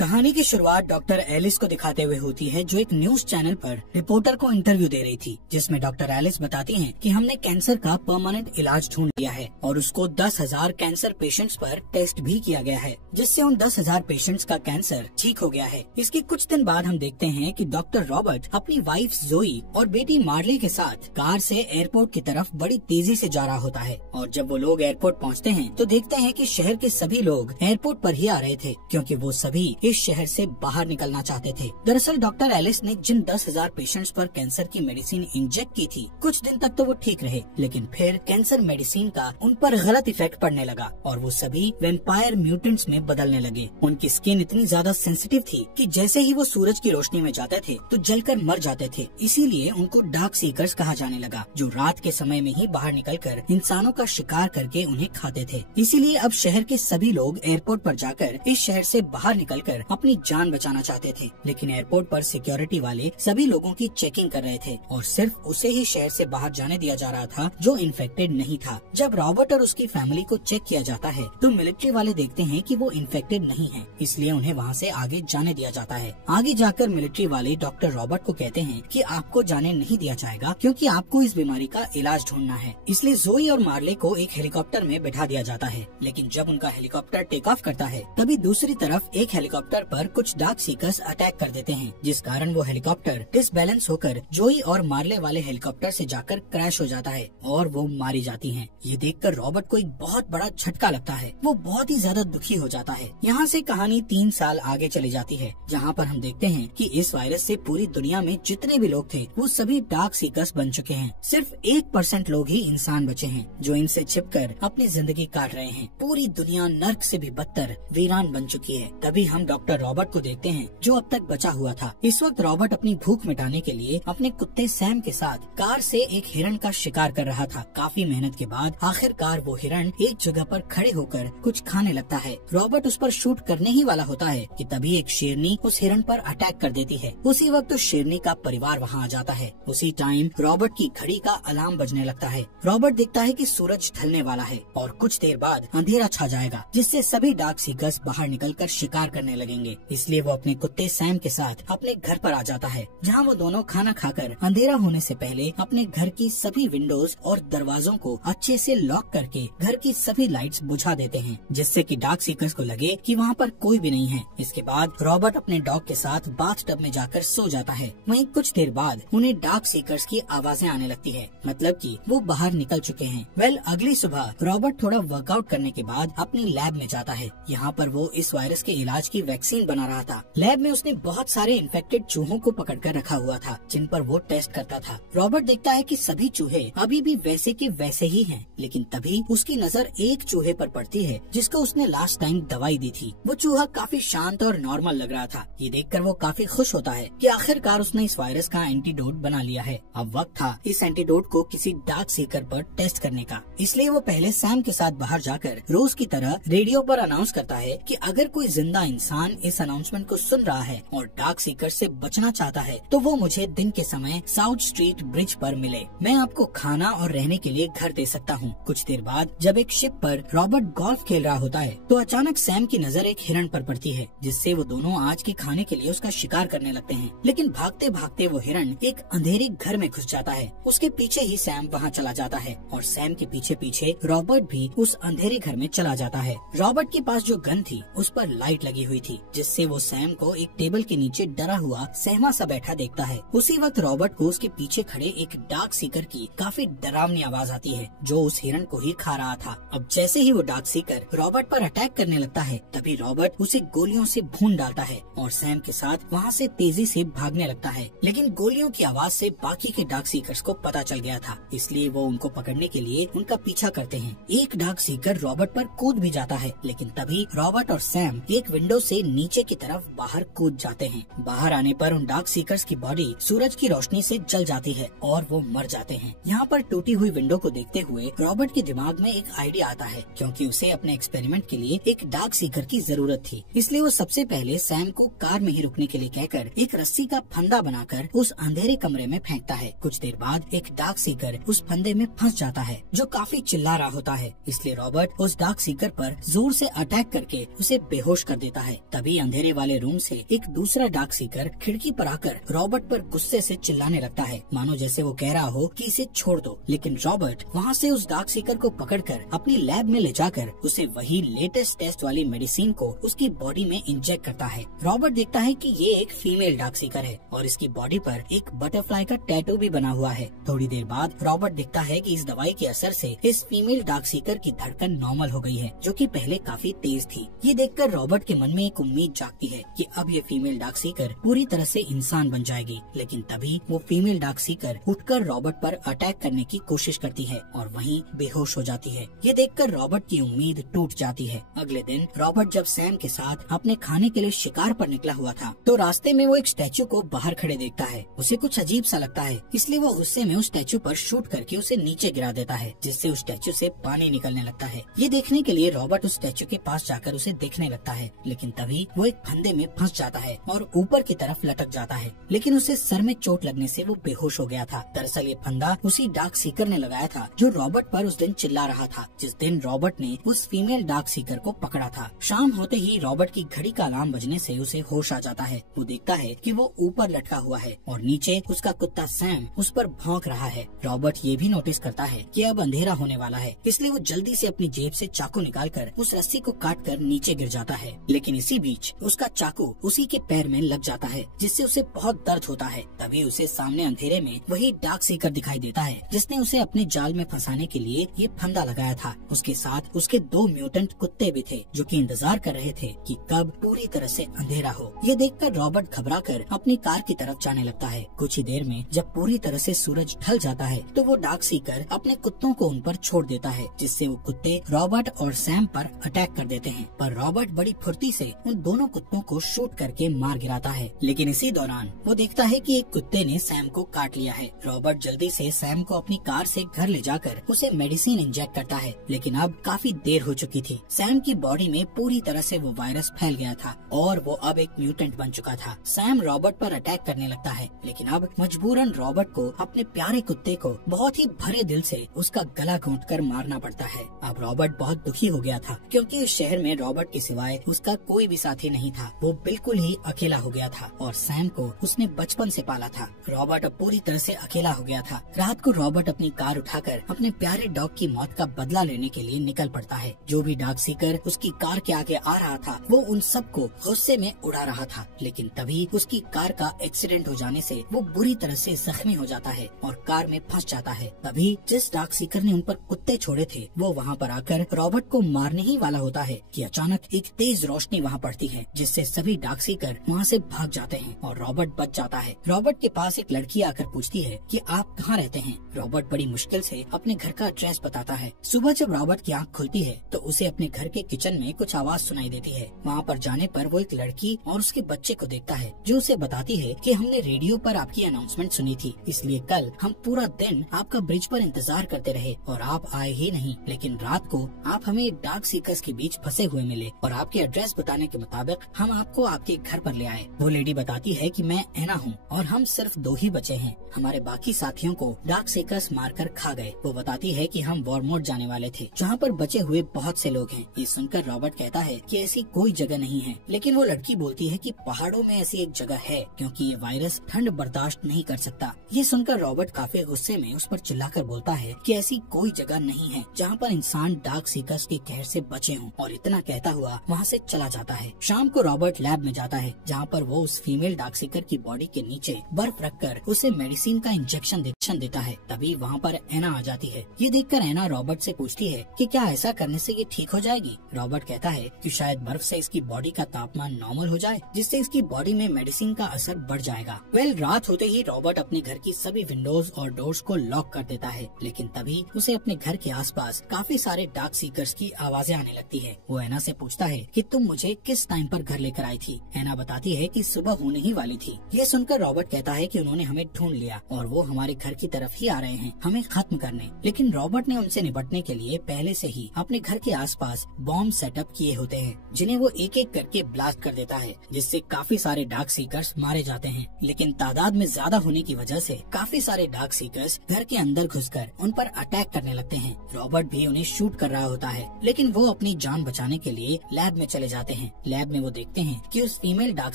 कहानी की शुरुआत डॉक्टर एलिस को दिखाते हुए होती है, जो एक न्यूज चैनल पर रिपोर्टर को इंटरव्यू दे रही थी, जिसमें डॉक्टर एलिस बताती हैं कि हमने कैंसर का परमानेंट इलाज ढूंढ लिया है और उसको 10,000 कैंसर पेशेंट्स पर टेस्ट भी किया गया है, जिससे उन 10,000 पेशेंट्स का कैंसर ठीक हो गया है। इसके कुछ दिन बाद हम देखते हैं कि डॉक्टर रॉबर्ट अपनी वाइफ जोई और बेटी मार्ली के साथ कार से एयरपोर्ट की तरफ बड़ी तेजी से जा रहा होता है। और जब वो लोग एयरपोर्ट पहुँचते हैं तो देखते हैं कि शहर के सभी लोग एयरपोर्ट पर ही आ रहे थे, क्योंकि वो सभी इस शहर से बाहर निकलना चाहते थे। दरअसल डॉक्टर एलिस ने जिन 10,000 पेशेंट्स पर कैंसर की मेडिसिन इंजेक्ट की थी, कुछ दिन तक तो वो ठीक रहे, लेकिन फिर कैंसर मेडिसिन का उन पर गलत इफेक्ट पड़ने लगा और वो सभी वैम्पायर म्यूटेंट्स में बदलने लगे। उनकी स्किन इतनी ज्यादा सेंसिटिव थी कि जैसे ही वो सूरज की रोशनी में जाते थे तो जलकर मर जाते थे। इसीलिए उनको डार्क सीकर्स कहा जाने लगा, जो रात के समय में ही बाहर निकलकर इंसानों का शिकार करके उन्हें खाते थे। इसीलिए अब शहर के सभी लोग एयरपोर्ट पर जाकर इस शहर से बाहर निकलकर अपनी जान बचाना चाहते थे, लेकिन एयरपोर्ट पर सिक्योरिटी वाले सभी लोगों की चेकिंग कर रहे थे और सिर्फ उसे ही शहर से बाहर जाने दिया जा रहा था जो इन्फेक्टेड नहीं था। जब रॉबर्ट और उसकी फैमिली को चेक किया जाता है तो मिलिट्री वाले देखते हैं कि वो इन्फेक्टेड नहीं है, इसलिए उन्हें वहाँ से आगे जाने दिया जाता है। आगे जाकर मिलिट्री वाले डॉक्टर रॉबर्ट को कहते हैं कि आपको जाने नहीं दिया जाएगा, क्योंकि आपको इस बीमारी का इलाज ढूंढना है। इसलिए जोई और मार्ले को एक हेलीकॉप्टर में बैठा दिया जाता है, लेकिन जब उनका हेलीकॉप्टर टेक ऑफ करता है तभी दूसरी तरफ एक हेलीकॉप्टर पर कुछ डार्क सीकर्स अटैक कर देते हैं, जिस कारण वो हेलीकॉप्टर डिसबैलेंस होकर जोई और मार्ले वाले हेलीकॉप्टर से जाकर क्रैश हो जाता है और वो मारी जाती हैं। ये देखकर रॉबर्ट को एक बहुत बड़ा झटका लगता है, वो बहुत ही ज्यादा दुखी हो जाता है। यहाँ से कहानी 3 साल आगे चली जाती है, जहाँ पर हम देखते हैं कि इस वायरस से पूरी दुनिया में जितने भी लोग थे वो सभी डार्क सीकर्स बन चुके हैं। सिर्फ 1% लोग ही इंसान बचे हैं जो इनसे छिपकर अपनी जिंदगी काट रहे हैं। पूरी दुनिया नर्क से भी बदतर वीरान बन चुकी है। तभी हम डॉक्टर रॉबर्ट को देखते हैं, जो अब तक बचा हुआ था। इस वक्त रॉबर्ट अपनी भूख मिटाने के लिए अपने कुत्ते सैम के साथ कार से एक हिरण का शिकार कर रहा था। काफी मेहनत के बाद आखिरकार वो हिरण एक जगह पर खड़े होकर कुछ खाने लगता है। रॉबर्ट उस पर शूट करने ही वाला होता है कि तभी एक शेरनी उस हिरण पर अटैक कर देती है। उसी वक्त उस शेरनी का परिवार वहाँ आ जाता है। उसी टाइम रॉबर्ट की घड़ी का अलार्म बजने लगता है। रॉबर्ट देखता है कि सूरज ढलने वाला है और कुछ देर बाद अंधेरा छा जाएगा, जिससे सभी डार्क सीकर्स बाहर निकलकर शिकार करने लगेंगे। इसलिए वो अपने कुत्ते सैम के साथ अपने घर पर आ जाता है, जहाँ वो दोनों खाना खाकर अंधेरा होने से पहले अपने घर की सभी विंडोज और दरवाजों को अच्छे से लॉक करके घर की सभी लाइट्स बुझा देते हैं, जिससे कि डार्क सीकर्स को लगे कि वहाँ पर कोई भी नहीं है। इसके बाद रॉबर्ट अपने डॉग के साथ बाथ टब में जाकर सो जाता है। वहीं कुछ देर बाद उन्हें डार्क सीकर्स की आवाजें आने लगती है, मतलब कि वो बाहर निकल चुके हैं। अगली सुबह रॉबर्ट थोड़ा वर्कआउट करने के बाद अपनी लैब में जाता है। यहाँ पर वो इस वायरस के इलाज की वैक्सीन बना रहा था। लैब में उसने बहुत सारे इन्फेक्टेड चूहों को पकड़कर रखा हुआ था, जिन पर वो टेस्ट करता था। रॉबर्ट देखता है कि सभी चूहे अभी भी वैसे के वैसे ही हैं, लेकिन तभी उसकी नजर एक चूहे पर पड़ती है जिसको उसने लास्ट टाइम दवाई दी थी। वो चूहा काफी शांत और नॉर्मल लग रहा था। ये देखकर वो काफी खुश होता है कि आखिरकार उसने इस वायरस का एंटीडोट बना लिया है। अब वक्त था इस एंटीडोट को किसी डार्क सीकर पर टेस्ट करने का। इसलिए वो पहले सैम के साथ बाहर जाकर रोज की तरह रेडियो पर अनाउंस करता है कि अगर कोई जिंदा इंसान इस अनाउंसमेंट को सुन रहा है और डार्क सीकर से बचना चाहता है तो वो मुझे दिन के समय साउथ स्ट्रीट ब्रिज पर मिले। मैं आपको खाना और रहने के लिए घर दे सकता हूँ। कुछ देर बाद जब एक शिप पर रॉबर्ट गोल्फ खेल रहा होता है तो अचानक सैम की नजर एक हिरण पर पड़ती है, जिससे वो दोनों आज के खाने के लिए उसका शिकार करने लगते हैं। लेकिन भागते भागते वो हिरण एक अंधेरे घर में घुस जाता है। उसके पीछे ही सैम वहाँ चला जाता है और सैम के पीछे पीछे रॉबर्ट भी उस अंधेरे घर में चला जाता है। रॉबर्ट के पास जो गन थी उस पर लाइट लगी हुई थी, जिससे वो सैम को एक टेबल के नीचे डरा हुआ सहमा सा बैठा देखता है। उसी वक्त रॉबर्ट को उसके पीछे खड़े एक डार्क सीकर की काफी डरावनी आवाज आती है, जो उस हिरण को ही खा रहा था। अब जैसे ही वो डार्क सीकर रॉबर्ट पर अटैक करने लगता है, तभी रॉबर्ट उसे गोलियों से भून डालता है और सैम के साथ वहाँ से तेजी से भागने लगता है। लेकिन गोलियों की आवाज से बाकी के डार्क सीकर्स को पता चल गया था, इसलिए वो उनको पकड़ने के लिए उनका पीछा करते हैं। एक डार्क सीकर रॉबर्ट पर कूद भी जाता है, लेकिन तभी रॉबर्ट और सैम एक विंडो से नीचे की तरफ बाहर कूद जाते हैं। बाहर आने पर उन डार्क सीकर्स की बॉडी सूरज की रोशनी से जल जाती है और वो मर जाते हैं। यहाँ पर टूटी हुई विंडो को देखते हुए रॉबर्ट के दिमाग में एक आइडिया आता है, क्योंकि उसे अपने एक्सपेरिमेंट के लिए एक डार्क सीकर की जरूरत थी। इसलिए वो सबसे पहले सैम को कार में ही रुकने के लिए कहकर एक रस्सी का फंदा बनाकर उस अंधेरे कमरे में फेंकता है। कुछ देर बाद एक डार्क सीकर उस फंदे में फंस जाता है, जो काफी चिल्ला रहा होता है। इसलिए रॉबर्ट उस डार्क सीकर पर जोर से अटैक करके उसे बेहोश कर देता है। तभी अंधेरे वाले रूम से एक दूसरा डार्क सीकर खिड़की पर आकर रॉबर्ट पर गुस्से से चिल्लाने लगता है, मानो जैसे वो कह रहा हो कि इसे छोड़ दो। लेकिन रॉबर्ट वहाँ से उस डार्क सीकर को पकड़कर अपनी लैब में ले जाकर उसे वही लेटेस्ट टेस्ट वाली मेडिसिन को उसकी बॉडी में इंजेक्ट करता है। रॉबर्ट देखता है कि ये एक फीमेल डार्क सीकर है और इसकी बॉडी पर एक बटरफ्लाई का टैटू भी बना हुआ है। थोड़ी देर बाद रॉबर्ट देखता है कि इस दवाई के असर से इस फीमेल डार्क सीकर की धड़कन नॉर्मल हो गई है, जो कि पहले काफी तेज थी। ये देखकर रॉबर्ट के मन में एक उम्मीद जागती है कि अब ये फीमेल डार्क सीकर पूरी तरह से इंसान बन जाएगी। लेकिन तभी वो फीमेल डार्क सीकर उठकर रॉबर्ट पर अटैक करने की कोशिश करती है और वहीं बेहोश हो जाती है। ये देखकर रॉबर्ट की उम्मीद टूट जाती है। अगले दिन रॉबर्ट जब सैम के साथ अपने खाने के लिए शिकार पर निकला हुआ था तो रास्ते में वो एक स्टैचू को बाहर खड़े देखता है। उसे कुछ अजीब सा लगता है, इसलिए वो गुस्से में उस स्टैचू पर शूट करके उसे नीचे गिरा देता है, जिससे उस स्टैचू से पानी निकलने लगता है। ये देखने के लिए रॉबर्ट उस स्टैचू के पास जाकर उसे देखने लगता है, लेकिन तभी वो एक फंदे में फंस जाता है और ऊपर की तरफ लटक जाता है। लेकिन उसे सर में चोट लगने से वो बेहोश हो गया था। दरअसल ये फंदा उसी डार्क सीकर ने लगाया था जो रॉबर्ट पर उस दिन चिल्ला रहा था, जिस दिन रॉबर्ट ने उस फीमेल डार्क सीकर को पकड़ा था। शाम होते ही रॉबर्ट की घड़ी का अलार्म बजने से उसे होश आ जाता है। वो देखता है कि वो ऊपर लटका हुआ है और नीचे उसका कुत्ता सैम उस पर भौंक रहा है। रॉबर्ट ये भी नोटिस करता है कि अब अंधेरा होने वाला है, इसलिए वो जल्दी से अपनी जेब से चाकू निकालकर उस रस्सी को काटकर नीचे गिर जाता है। लेकिन इसी बीच उसका चाकू उसी के पैर में लग जाता है, जिससे उसे बहुत दर्द होता है। तभी उसे सामने अंधेरे में वही डार्क सीकर दिखाई देता है जिसने उसे अपने जाल में फंसाने के लिए ये फंदा लगाया था। उसके साथ उसके 2 म्यूटेंट कुत्ते भी थे जो कि इंतजार कर रहे थे कि कब पूरी तरह से अंधेरा हो। ये देखकर रॉबर्ट घबराकर अपनी कार की तरफ जाने लगता है। कुछ ही देर में जब पूरी तरह से सूरज ढल जाता है तो वो डार्क सीकर अपने कुत्तों को उन पर छोड़ देता है, जिससे वो कुत्ते रॉबर्ट और सैम पर अटैक कर देते हैं। पर रॉबर्ट बड़ी फुर्ती से उन दोनों कुत्तों को शूट करके मार गिराता है। लेकिन इसी दौरान वो देखता है कि एक कुत्ते ने सैम को काट लिया है। रॉबर्ट जल्दी से सैम को अपनी कार से घर ले जाकर उसे मेडिसिन इंजेक्ट करता है, लेकिन अब काफी देर हो चुकी थी। सैम की बॉडी में पूरी तरह से वो वायरस फैल गया था और वो अब एक म्यूटेंट बन चुका था। सैम रॉबर्ट पर अटैक करने लगता है, लेकिन अब मजबूरन रॉबर्ट को अपने प्यारे कुत्ते को बहुत ही भरे दिल से उसका गला घोंटकर मारना पड़ता है। अब रॉबर्ट बहुत दुखी हो गया था क्योंकि इस शहर में रॉबर्ट के सिवाय उसका कोई भी साथी नहीं था। वो बिल्कुल ही अकेला हो गया था और सैम को उसने बचपन से पाला था। रॉबर्ट अब पूरी तरह से अकेला हो गया था। रात को रॉबर्ट अपनी कार उठाकर अपने प्यारे डॉग की मौत का बदला लेने के लिए निकल पड़ता है। जो भी डार्क सीकर उसकी कार के आगे आ रहा था वो उन सबको गुस्से में उड़ा रहा था, लेकिन तभी उसकी कार का एक्सीडेंट हो जाने से वो बुरी तरह से जख्मी हो जाता है और कार में फंस जाता है। तभी जिस डार्क सीकर ने उन पर कुत्ते छोड़े थे वो वहाँ पर आकर रॉबर्ट को मारने ही वाला होता है कि अचानक एक तेज रोशनी वहाँ पड़ती है, जिससे सभी डार्क सीकर वहाँ से भाग जाते हैं और रॉबर्ट बच जाता है। रॉबर्ट के पास एक लड़की आकर पूछती है कि आप कहाँ रहते हैं। रॉबर्ट बड़ी मुश्किल से अपने घर का एड्रेस बताता है। सुबह जब रॉबर्ट की आँख खुलती है तो उसे अपने घर के किचन में कुछ आवाज सुनाई देती है। वहाँ पर जाने पर वो एक लड़की और उसके बच्चे को देखता है जो उसे बताती है कि हमने रेडियो पर आपकी अनाउंसमेंट सुनी थी, इसलिए कल हम पूरा दिन आपका ब्रिज पर इंतजार करते रहे और आप आए ही नहीं। लेकिन रात को आप हमें एक डार्क सीकर्स के बीच फंसे हुए मिले और आपके एड्रेस बताने के मुताबिक हम आपको आपके घर पर ले आए। वो लेडी बताती है कि मैं एना हूँ और हम सिर्फ 2 ही बचे हैं। हमारे बाकी साथियों को डार्क सीकर्स मारकर खा गए। वो बताती है कि हम वॉरमोट जाने वाले थे जहाँ पर बचे हुए बहुत से लोग हैं। ये सुनकर रॉबर्ट कहता है कि ऐसी कोई जगह नहीं है, लेकिन वो लड़की बोलती है कि पहाड़ों में ऐसी एक जगह है क्योंकि ये वायरस ठंड बर्दाश्त नहीं कर सकता। ये सुनकर रॉबर्ट काफी गुस्से में उस पर चिल्लाकर बोलता है कि ऐसी कोई जगह नहीं है जहाँ पर इंसान डार्क सीकर्स के कहर से बचे हों, और इतना कहता हुआ वहाँ से चला जाता है। शाम को रॉबर्ट लैब में जाता है जहाँ पर वो उस फीमेल डार्क सीकर की बॉडी के नीचे बर्फ रखकर उसे मेडिसिन का इंजेक्शन देता है। तभी वहाँ पर एना आ जाती है। ये देखकर एना रॉबर्ट से पूछती है कि क्या ऐसा करने से ये ठीक हो जाएगी। रॉबर्ट कहता है कि शायद बर्फ से इसकी बॉडी का तापमान नॉर्मल हो जाए, जिससे इसकी बॉडी में मेडिसिन का असर बढ़ जाएगा। रात होते ही रॉबर्ट अपने घर की सभी विंडोज और डोर्स को लॉक कर देता है, लेकिन तभी उसे अपने घर के आसपास काफी सारे डार्क सीकर्स की आवाजें आने लगती है। वो एना से पूछता है कि तुम मुझे किस टाइम पर घर लेकर आई थी। एना बताती है कि सुबह होने ही वाली थी। ये सुनकर रॉबर्ट कहता है कि उन्होंने हमें ढूंढ लिया और वो हमारे घर की तरफ ही आ रहे हैं हमें खत्म करने। लेकिन रॉबर्ट ने उनसे निपटने के लिए पहले से ही अपने घर के आसपास बॉम्ब सेटअप किए होते हैं, जिन्हें वो एक एक करके ब्लास्ट कर देता है, जिससे काफी सारे डार्क सीकर्स मारे जाते हैं। लेकिन तादाद में ज्यादा होने की वजह से काफी सारे डार्क सीकर्स घर के अंदर घुसकर उन पर अटैक करने लगते हैं। रॉबर्ट भी उन्हें शूट कर रहा होता है, लेकिन वो अपनी जान बचाने के लिए लैब में चले जाते हैं। लैब में वो देखते हैं कि उस फीमेल डार्क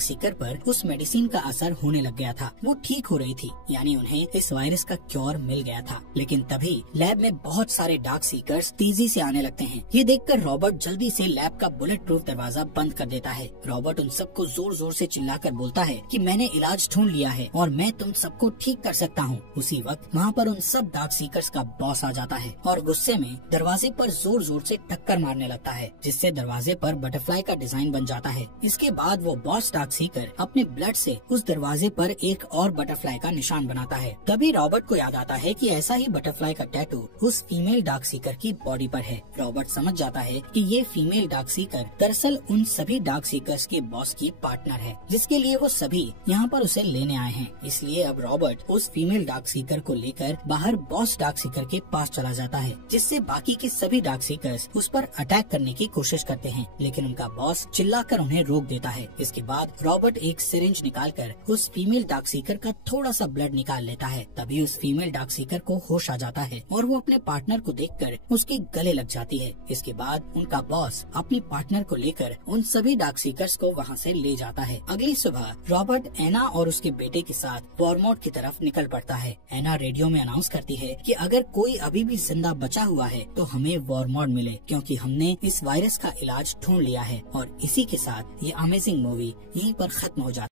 सीकर पर उस मेडिसिन का असर होने लग गया था, वो ठीक हो रही थी, यानी उन्हें इस वायरस का क्योर मिल गया था। लेकिन तभी लैब में बहुत सारे डार्क सीकर्स तेजी से आने लगते हैं। ये देखकर रॉबर्ट जल्दी से लैब का बुलेट प्रूफ दरवाजा बंद कर देता है। रॉबर्ट उन सबको जोर जोर से चिल्लाकर बोलता है कि मैंने इलाज ढूंढ लिया है और मैं तुम सबको ठीक कर सकता हूँ। उसी वक्त वहाँ पर उन सब डार्क सीकर्स का बॉस आ जाता है और गुस्से में दरवाजे पर जोर जोर से टक्कर मारने लगता है, जिससे दरवाजे पर बटरफ्लाई का डिजाइन बन जाता है। इसके बाद वो बॉस डार्क सीकर अपने ब्लड से उस दरवाजे पर एक और बटरफ्लाई का निशान बनाता है। तभी रॉबर्ट को याद आता है कि ऐसा ही बटरफ्लाई का टैटू उस फीमेल डार्क सीकर की बॉडी पर है। रॉबर्ट समझ जाता है कि ये फीमेल डार्क सीकर दरअसल उन सभी डार्क सीकर्स के बॉस की पार्टनर है, जिसके लिए वो सभी यहाँ पर उसे लेने आए हैं। इसलिए अब रॉबर्ट उस फीमेल डार्क सीकर को लेकर बाहर बॉस डार्क सीकर के पास चला जाता है, जिससे बाकी के सभी डार्क सीकर्स उस पर अटैक करने की कोशिश करते हैं, लेकिन उनका बॉस चिल्लाकर उन्हें रोक देता है। इसके बाद रॉबर्ट एक सिरिंज निकालकर उस फीमेल डार्क सीकर का थोड़ा सा ब्लड निकाल लेता है। तभी उस फीमेल डार्क सीकर को होश आ जाता है और वो अपने पार्टनर को देखकर उसके गले लग जाती है। इसके बाद उनका बॉस अपनी पार्टनर को लेकर उन सभी डार्क सीकर्स को वहाँ से ले जाता है। अगली सुबह रॉबर्ट एना और उसके बेटे के साथ वॉरमोट की तरफ निकल पड़ता है। एना रेडियो में अनाउंस करती है कि अगर कोई अभी भी जिंदा बचा हुआ है तो हमें वॉरमोट मिले, क्योंकि हमने इस वायरस का इलाज ढूंढ लिया है। और इसी के साथ ये अमेजिंग मूवी यहीं पर खत्म हो जाती है।